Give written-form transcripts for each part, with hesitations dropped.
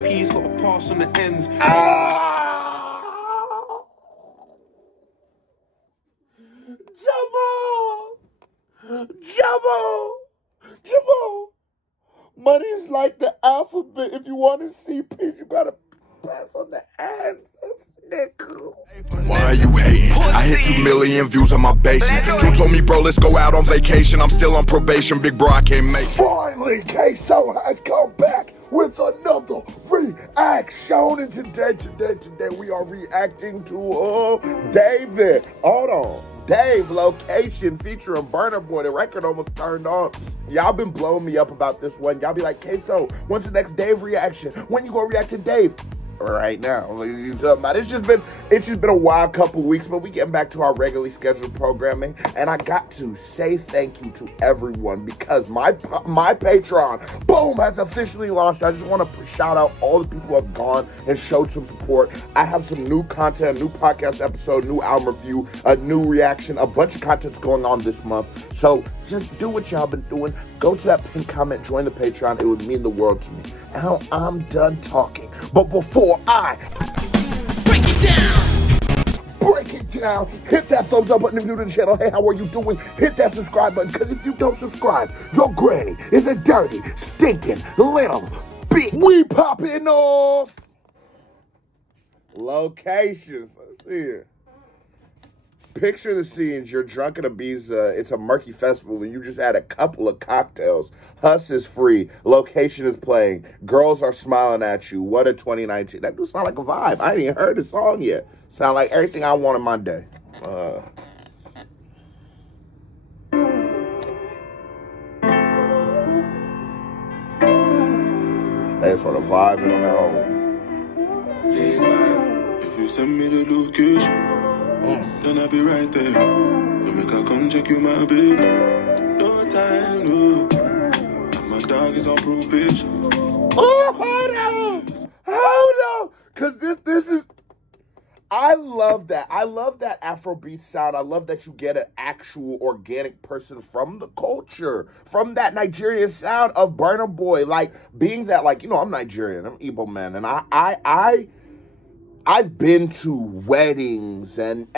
P's got a pass on the ends. Jamal. Money's like the alphabet. If you want to see P's, you gotta pass on the ends. Why are you hating? I hit 2 million views on my basement. June told me, bro, let's go out on vacation. I'm still on probation, big bro, I can't make it. Finally, K-So has come back with another reaction. And today we are reacting to David. Hold on. Dave, Location, featuring Burna Boy. The record almost turned on. Y'all been blowing me up about this one. Y'all be like, K-So, when's the next Dave reaction? When you gonna react to Dave? Right now, what are you talking about? It's just been a wild couple weeks, but we getting back to our regularly scheduled programming, and I got to say thank you to everyone because my Patreon, boom, has officially launched. I just want to shout out all the people who have gone and showed some support. I have some new content, new podcast episode, new album review, a new reaction, a bunch of content's going on this month. So just do what y'all been doing. Go to that pinned comment, join the Patreon. It would mean the world to me. Now I'm done talking. But before I break it down, hit that thumbs up button if you're new to the channel. Hey, how are you doing? Hit that subscribe button, because if you don't subscribe, your granny is a dirty, stinking little bitch. We popping off locations. Let's see here. Picture the scenes. You're drunk at Ibiza. It's a murky festival and you just had a couple of cocktails. Huss is free. Location is playing. Girls are smiling at you. What a 2019. That do sound like a vibe. I ain't even heard the song yet. Sound like everything I want in my day. That's for the vibe on that home. If you send me the location, then I'll be right there. You make her come check you, my baby. No time, no. And my dog is on probation. Oh, hold on. Because this is... I love that. I love that Afrobeat sound. I love that you get an actual organic person from the culture, from that Nigerian sound of Burna Boy. Like, being that, like, you know, I'm Nigerian. I'm Igbo man. And I've been to weddings and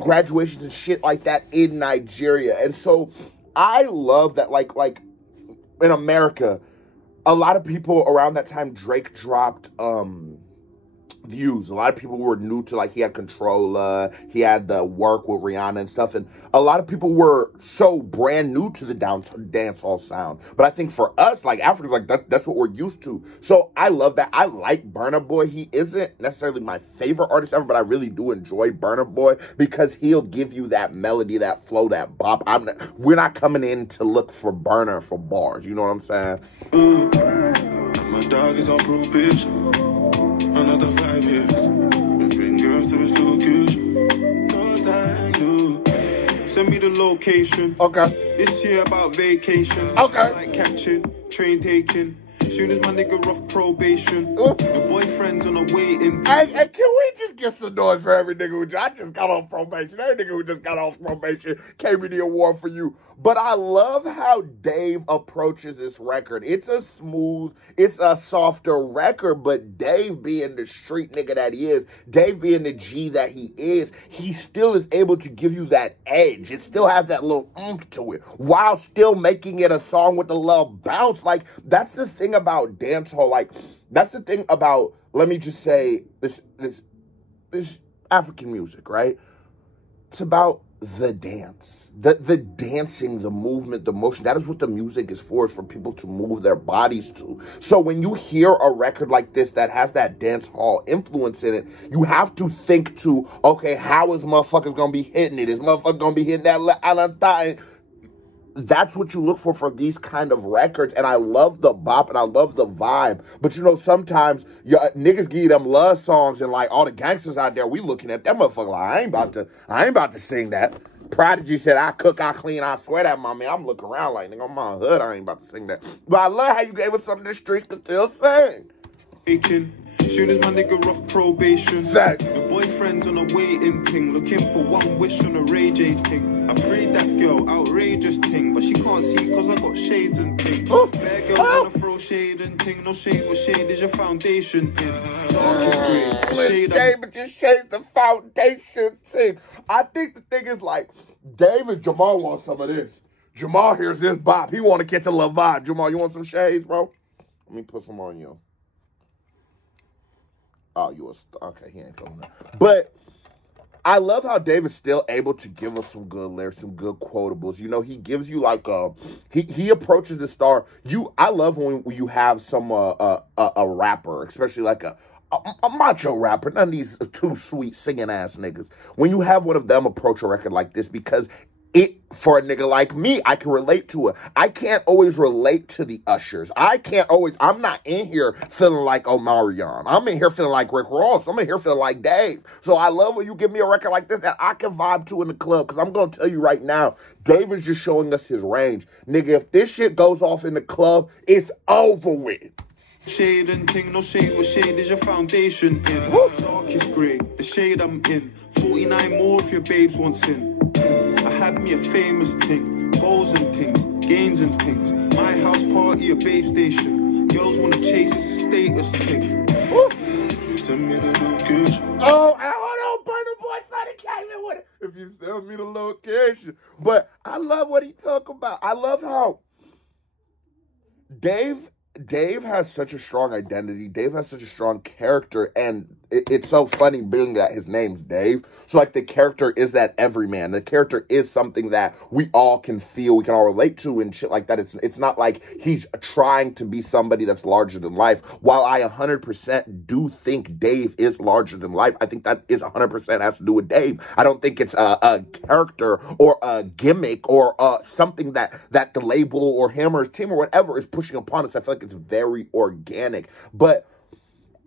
graduations and shit like that in Nigeria. And so I love that, like in America, a lot of people around that time Drake dropped Views. A lot of people were new to, like, he had Controller, he had the work with Rihanna and stuff, and a lot of people were so brand new to the dancehall sound. But I think for us, like Africans, like that's what we're used to. So I love that. I like Burna Boy. He isn't necessarily my favorite artist ever, but I really do enjoy Burna Boy because he'll give you that melody, that flow, that bop. We're not coming in to look for Burna for bars. You know what I'm saying? My dog is on probation. Another 5 years. Bring girls to his location. No time, no. Send me the location. Okay. This year about vacations. Okay. Like catching, train taking. Soon as my nigga off probation. Your boyfriend's on a waiting. Hey, can we just get some noise for every nigga who just got off probation? Every nigga who just got off probation gave me the award for you. But I love how Dave approaches this record. It's a softer record, but Dave being the street nigga that he is, Dave being the G that he is, he still is able to give you that edge. It still has that little oomph to it, while still making it a song with a little bounce. Like, that's the thing about dancehall. Like, that's the thing about, let me just say, this African music, right? It's about the dance, the dancing, the movement, the motion. That is what the music is for people to move their bodies to. So when you hear a record like this that has that dance hall influence in it, you have to think to, okay, how is motherfuckers gonna be hitting it? Is motherfucker gonna be hitting that? That's what you look for these kind of records. And I love the bop and I love the vibe. But you know, sometimes niggas give you them love songs and like all the gangsters out there, we looking at that motherfucker like, I ain't about to sing that. Prodigy said, I cook, I clean, I swear that, my man. I'm looking around like, nigga, on my hood, I ain't about to sing that. But I love how you gave us something the streets could still sing. Soon as my nigga off probation. Fact. Your boyfriend's on a waiting thing, looking for one wish on a Ray J thing. I prayed that girl outrageous. just ting, but she can't see cause I got shades and ting. Bare girls wanna throw shade and ting. No shade, what shade is your foundation in? Darkest grey, the shade David just shades the foundation thing. I think the thing is like, David, Jamal wants some of this. Jamal hears this bop. He want to catch a little vibe. Jamal, you want some shades, bro? Let me put some on you. Oh, okay, he ain't feeling that. But I love how David's still able to give us some good lyrics, some good quotables. You know, he gives you like he approaches the star. I love when you have some a rapper, especially like a macho rapper, none of these too sweet singing ass niggas. When you have one of them approach a record like this, because for a nigga like me, I can relate to it. I can't always relate to the Ushers. I'm not in here feeling like Omarion. I'm in here feeling like Rick Ross. I'm in here feeling like Dave. So I love when you give me a record like this that I can vibe to in the club, because I'm going to tell you right now, Dave is just showing us his range. Nigga, if this shit goes off in the club, it's over with. Shade and ting, no shade, what shade is your foundation in? Darkest grey, the shade I'm in. 49 more if your babes want sin. I had me a famous thing, goals and things, gains and things. My house party, a babe station. Girls wanna chase, it's a status thing. If you send me the location. Oh, hold on, Burna Boy Sonny came in with it. If you send me the location. But I love what he talk about. I love how Dave has such a strong identity. Dave has such a strong character, and it's so funny being that his name's Dave. So, like, the character is that everyman. The character is something that we all can feel, we can all relate to and shit like that. It's not like he's trying to be somebody that's larger than life. While I 100% do think Dave is larger than life, I think that is 100% has to do with Dave. I don't think it's a character or a gimmick or something that the label or him or his team or whatever is pushing upon us. I feel like it's very organic. But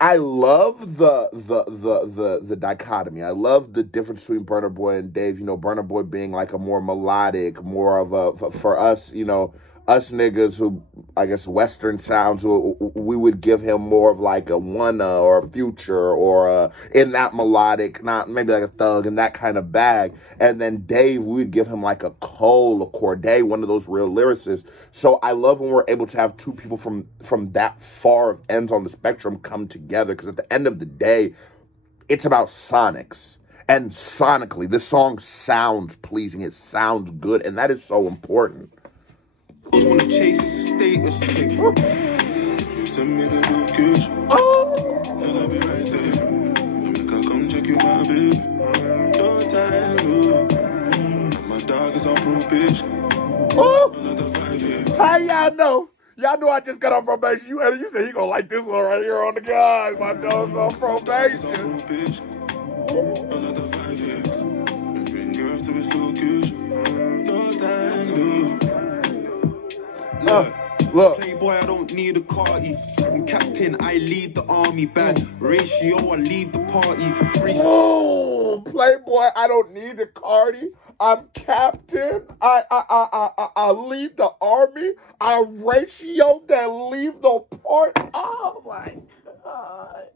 I love the dichotomy. I love the difference between Burna Boy and Dave. You know, Burna Boy being like a more melodic, more of a, for us, you know, us niggas who, I guess, Western sounds, we would give him more of like a Wunna or a Future or in that melodic, not maybe like a Thug in that kind of bag. And then Dave, we would give him like a Cole, a Corday, one of those real lyricists. So I love when we're able to have two people from that far of ends on the spectrum come together, because at the end of the day, it's about sonics. And sonically, this song sounds pleasing. It sounds good. And that is so important. Just wanna chase, it's a status thing. If you send me the location, then I'll be right there. Make her come check you, my baby. Your time, and my dog is on probation. Another 5 years. How y'all know? Y'all know I just got on probation. You said you gonna like this one right here on the guys. My dog's on probation. Another 5 years. And bring girls to his location. No time, Look. Playboy, I don't need a carty. I'm captain, I lead the army. Bad ratio, I leave the party. Oh, Playboy, I don't need the cardi. I'm captain. I lead the army. I ratio that leave the part. Oh my God.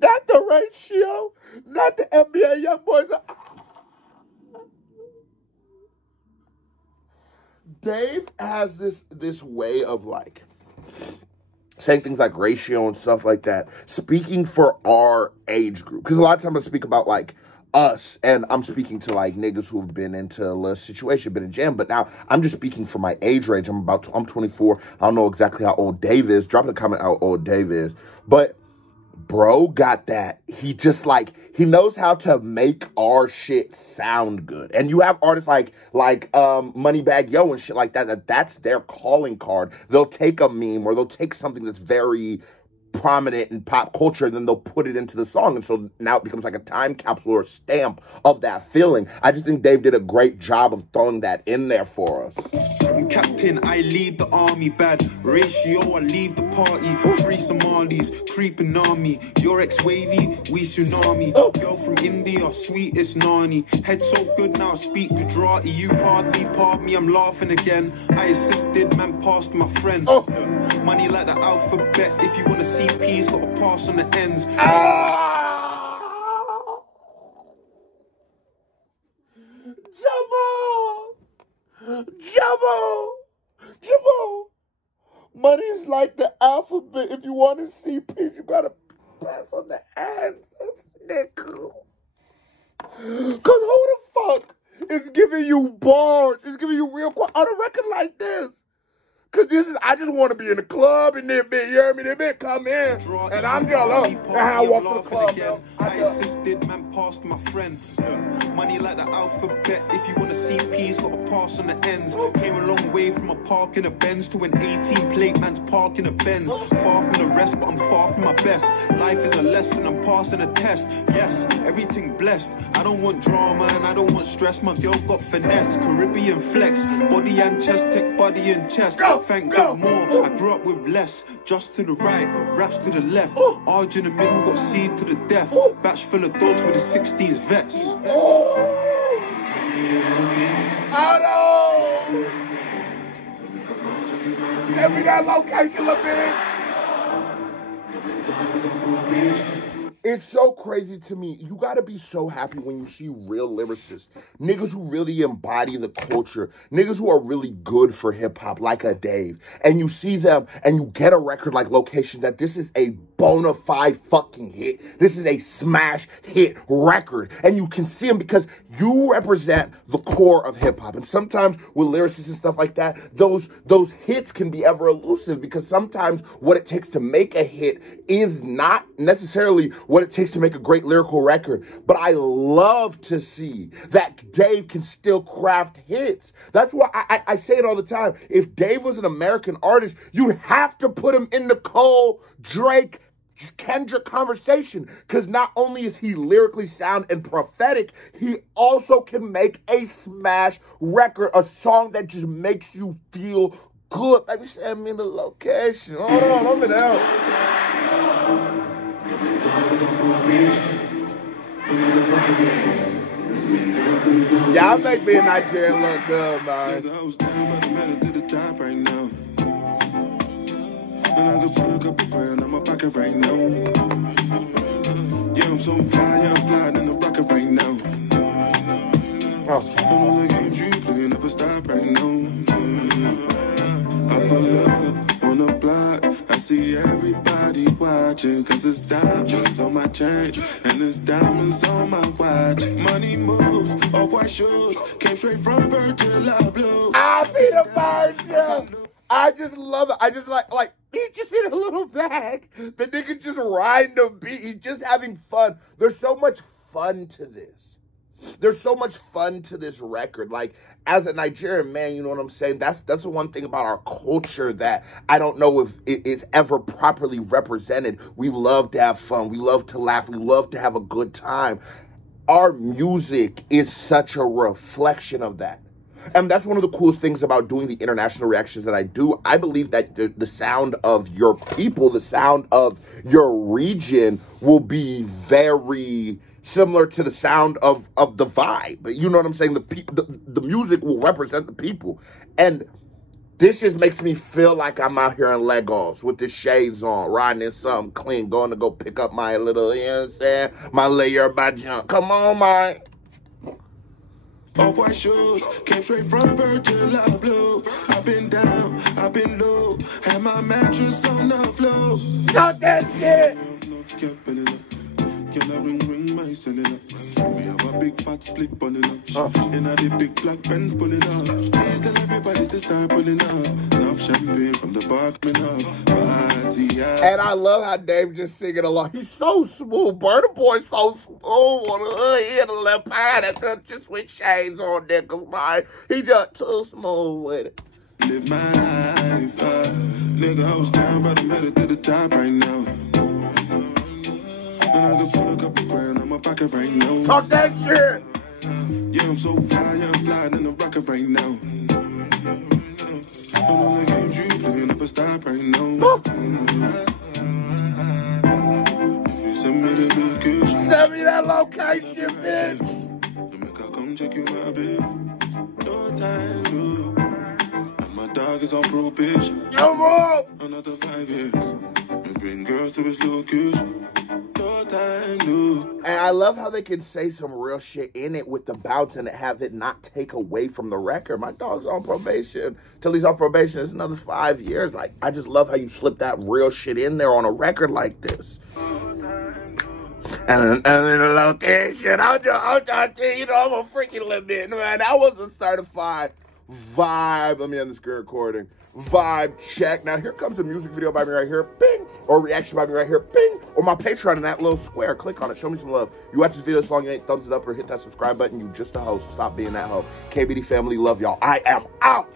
Not the ratio. Not the NBA young boys. Dave has this way of like saying things like ratio and stuff like that, speaking for our age group. Because a lot of times I speak about like us, and I'm speaking to like niggas who've been into a situation, been in jam. But now I'm just speaking for my age range. I'm 24. I don't know exactly how old Dave is. Drop in a comment how old Dave is. But bro got that. He just like, he knows how to make our shit sound good. And you have artists like Moneybagg Yo and shit like that's their calling card. They'll take a meme or they'll take something that's very prominent in pop culture, and then they'll put it into the song, and so now it becomes like a time capsule or a stamp of that feeling. I just think Dave did a great job of throwing that in there for us. I'm captain, I lead the army. Bad ratio, I leave the party. Free Somalis, creeping on me. Your ex-wavy, we tsunami. Girl from India, sweet as Nani. Head so good now, I speak Gujarati. You hardly pardon me, I'm laughing again. I assisted, man passed my friend. Money like the alphabet, if you wanna see P's, got a pass on the ends. Jamal! Javon. Money's like the alphabet. If you want to see peace, you gotta pass on the answers, nigga. Cause who the fuck is giving you bars? Is giving you real on a record like this? Cause I just want to be in the club and then you hear me? They been come in and I'm jealous. And how I walk to the club, man. I assisted, man, passed my friends. Look, money like the alphabet. If you want to see peas, gotta pass on the ends. Came a long way from a park in a Benz to an 18 plate man's park in a Benz. Far from the rest, but I'm far from my best. Life is a lesson, I'm passing a test. Yes, everything blessed. I don't want drama and I don't want stress. My girl got finesse, Caribbean flex, body and chest, tech body and chest. Thank God more, I grew up with less. Just to the right, raps to the left. Arge in the middle, got seed to the death. Batch full of dogs with the 60s vets. Auto! Send me that location, little bit. It's so crazy to me. You gotta be so happy when you see real lyricists. Niggas who really embody the culture. Niggas who are really good for hip-hop, like a Dave. And you see them, and you get a record like Location that this is a bona fide fucking hit. This is a smash hit record. And you can see them because you represent the core of hip-hop. And sometimes with lyricists and stuff like that, those hits can be ever elusive because sometimes what it takes to make a hit is not necessarily what it takes to make a great lyrical record. But I love to see that Dave can still craft hits. That's why I say it all the time. If Dave was an American artist, you'd have to put him in the Cole, Drake, Kendrick conversation, because not only is he lyrically sound and prophetic, he also can make a smash record, a song that just makes you feel good. Let me send me the location. Hold on, I'm in out. Y'all make me a Nigerian look good, man. Nigga, I was down, but I'm headed to the top right now. And I can pull a couple grand in my pocket right now. Yeah, I'm so fly, yeah, I'm flying in the rocket right now. And all the games you play never stop right now. I pull up on the block, I see everybody watching. Cause it's diamonds on my chain, and it's diamonds on my watch. Money moves, off-white shoes, came straight from Virgil Abloh. I'll be the first. I just love it. I just like he just in a little bag. The nigga just riding the beat. He's just having fun. There's so much fun to this. There's so much fun to this record. Like, as a Nigerian man, you know what I'm saying? That's the one thing about our culture that I don't know if it is ever properly represented. We love to have fun. We love to laugh. We love to have a good time. Our music is such a reflection of that. And that's one of the coolest things about doing the international reactions that I do. I believe that the sound of your people, the sound of your region will be very similar to the sound of the vibe. You know what I'm saying? The music will represent the people. And this just makes me feel like I'm out here in Legos with the shades on, riding in something clean, going to go pick up my little, you know what I'm saying? My layer by junk. Come on, man. Off-white shoes, came straight from Virgil Abloh. I've been down, I've been low, had my mattress on the floor. Stop that shit! Can I ring my cellular? We have a big fat split pulling up. And I the big black Benz pulling up. Please tell everybody to start pulling up. Enough champagne from the bar coming up. Party out. And I love how Dave just singing along. He's so smooth. Burna Boy so smooth on the hood. He had a left eye that just with shades on niggas, man. He just too smooth with it. Live my life, nigga, I was down, but I'm headed to the top right now. And I can pull a couple grand in my pocket right now. Talk that shit. Yeah, I'm so fly, yeah, I'm flying in the rocket right now. And all the games you play never stop right now. If you send me the location, send me that location, bitch. to make her come check you, my baby. No time, no. And my dog is on probation. Come on. Another 5 years. We bring girls to his location. No time. time, no. And I love how they can say some real shit in it with the bounce and have it not take away from the record. My dog's on probation. Till he's off probation, it's another 5 years. Like, I just love how you slip that real shit in there on a record like this. And the location, I'm just, you know, I'm a freaking little bit, man. That was a certified vibe. Let me end the screen recording. Vibe check. Now here comes a music video by me right here, bing, or reaction by me right here, bing, or my Patreon in that little square. Click on it, show me some love. You watch this video this long, you ain't thumbs it up or hit that subscribe button, you just a host. Stop being that hoe. KBD family, love y'all. I am out.